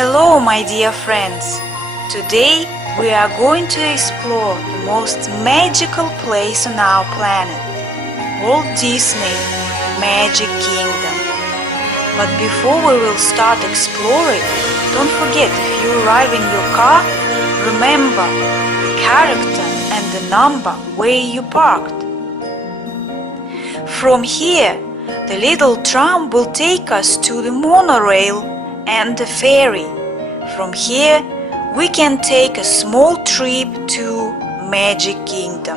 Hello, my dear friends! Today we are going to explore the most magical place on our planet, Walt Disney Magic Kingdom. But before we will start exploring, don't forget, if you arrive in your car, remember the character and the number where you parked. From here, the little tram will take us to the monorail and the ferry. From here, we can take a small trip to Magic Kingdom.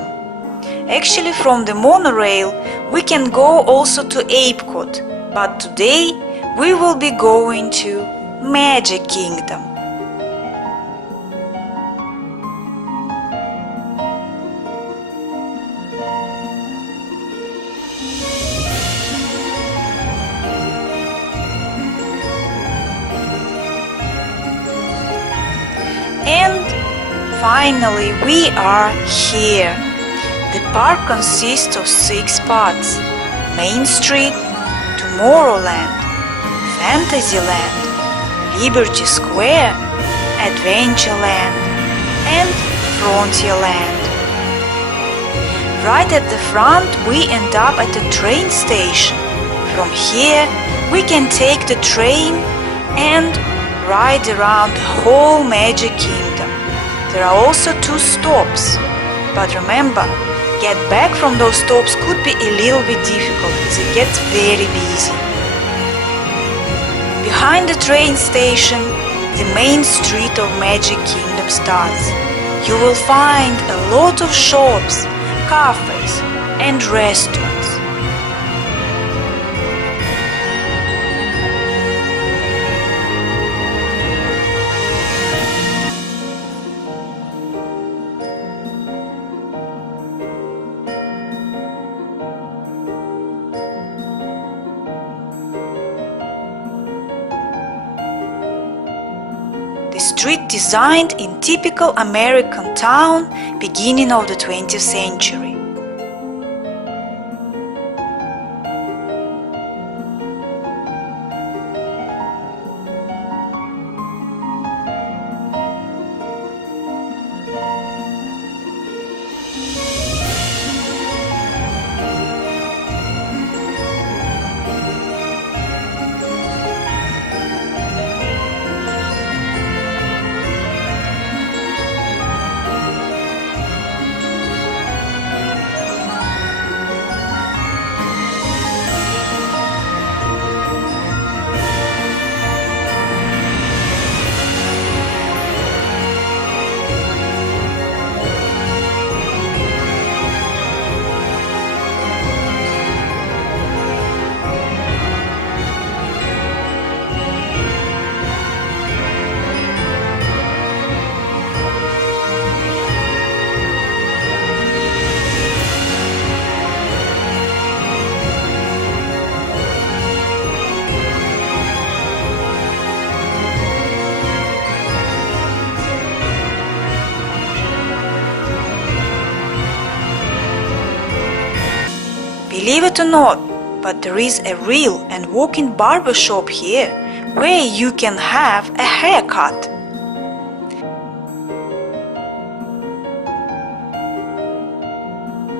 Actually, from the monorail, we can go also to Epcot, but today we will be going to Magic Kingdom. And finally we are here. The park consists of 6 parts: Main Street, Tomorrowland, Fantasyland, Liberty Square, Adventureland, and Frontierland. Right at the front we end up at a train station. From here we can take the train and ride around the whole Magic Kingdom. There are also 2 stops, but remember, get back from those stops could be a little bit difficult as it gets very busy. Behind the train station, the main street of Magic Kingdom starts. You will find a lot of shops, cafes, and restaurants. The street designed in typical American town beginning of the 20th century. Believe it or not, but there is a real and walk-in barber shop here where you can have a haircut.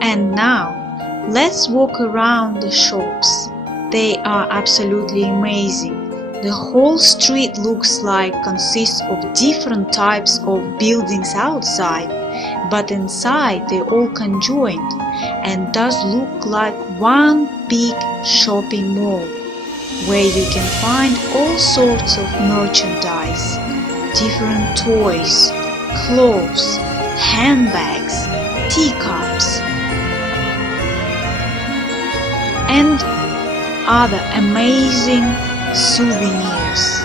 And now, let's walk around the shops. They are absolutely amazing. The whole street looks like consists of different types of buildings outside, but inside they all conjoined and does look like one big shopping mall where you can find all sorts of merchandise, different toys, clothes, handbags, teacups, and other amazing souvenirs.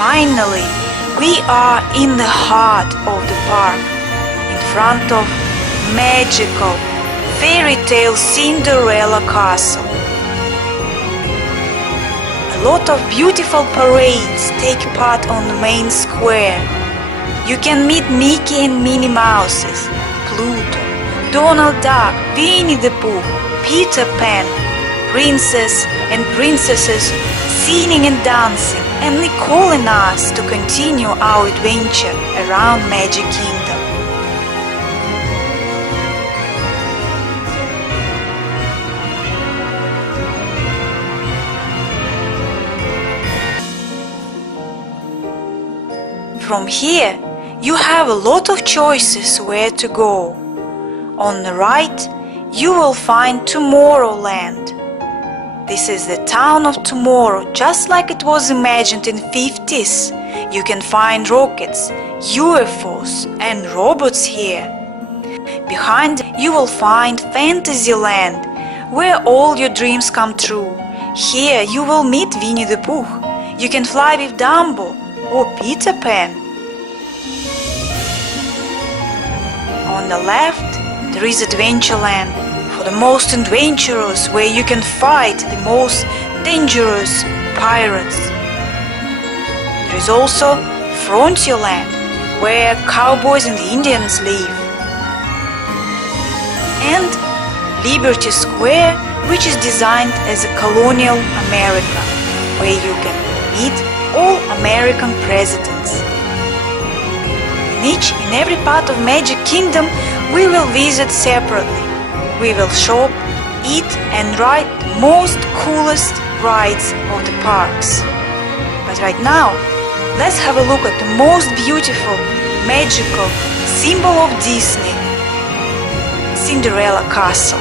Finally, we are in the heart of the park, in front of magical fairy tale Cinderella Castle. A lot of beautiful parades take part on the main square. You can meet Mickey and Minnie Mouses, Pluto, Donald Duck, Winnie the Pooh, Peter Pan, princes and princesses singing and dancing and calling us to continue our adventure around Magic Kingdom. From here, you have a lot of choices where to go. On the right, you will find Tomorrowland. This is the town of tomorrow, just like it was imagined in 50s. You can find rockets, UFOs and robots here. Behind you will find Fantasyland, where all your dreams come true. Here you will meet Winnie the Pooh. You can fly with Dumbo or Peter Pan. On the left, there is Adventureland, for the most adventurous, where you can fight the most dangerous pirates. There is also Frontierland, where cowboys and Indians live. And Liberty Square, which is designed as a colonial America, where you can meet all American presidents. In each and every part of Magic Kingdom, we will visit separately. We will shop, eat and ride the most coolest rides of the parks. But right now, let's have a look at the most beautiful, magical symbol of Disney, Cinderella Castle.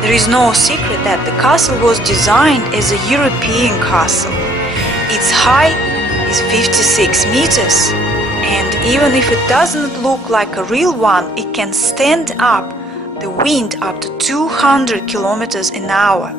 There is no secret that the castle was designed as a European castle. Its height is 56 meters, and even if it doesn't look like a real one, it can stand up the wind up to 200 kilometers an hour.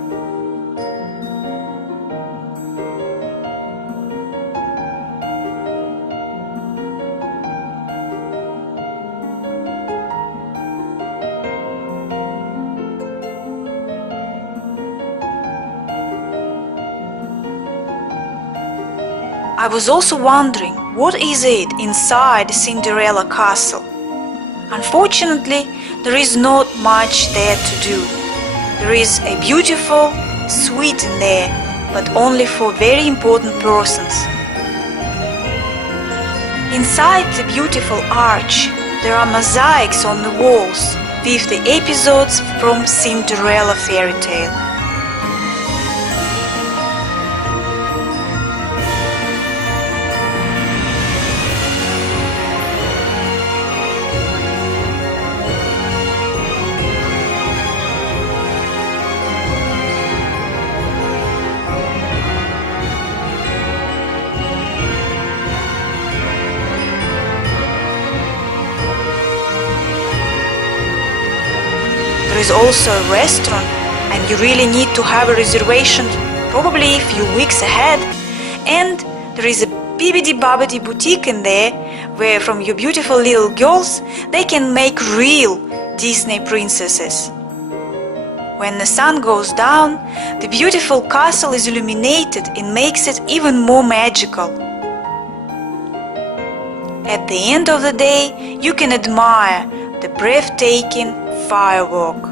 I was also wondering, what is it inside Cinderella Castle? Unfortunately, there is not much there to do. There is a beautiful suite in there, but only for very important persons. Inside the beautiful arch, there are mosaics on the walls with the episodes from Cinderella fairy tale. There is also a restaurant, and you really need to have a reservation probably a few weeks ahead. And there is a Bibbidi Bobbidi boutique in there, where from your beautiful little girls they can make real Disney princesses. When the sun goes down, the beautiful castle is illuminated and makes it even more magical. At the end of the day, you can admire the breathtaking Firework.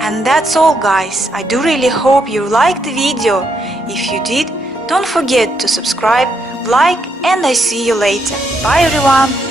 And that's all, guys. I do really hope you liked the video. If you did, don't forget to subscribe, like, and I see you later. Bye everyone!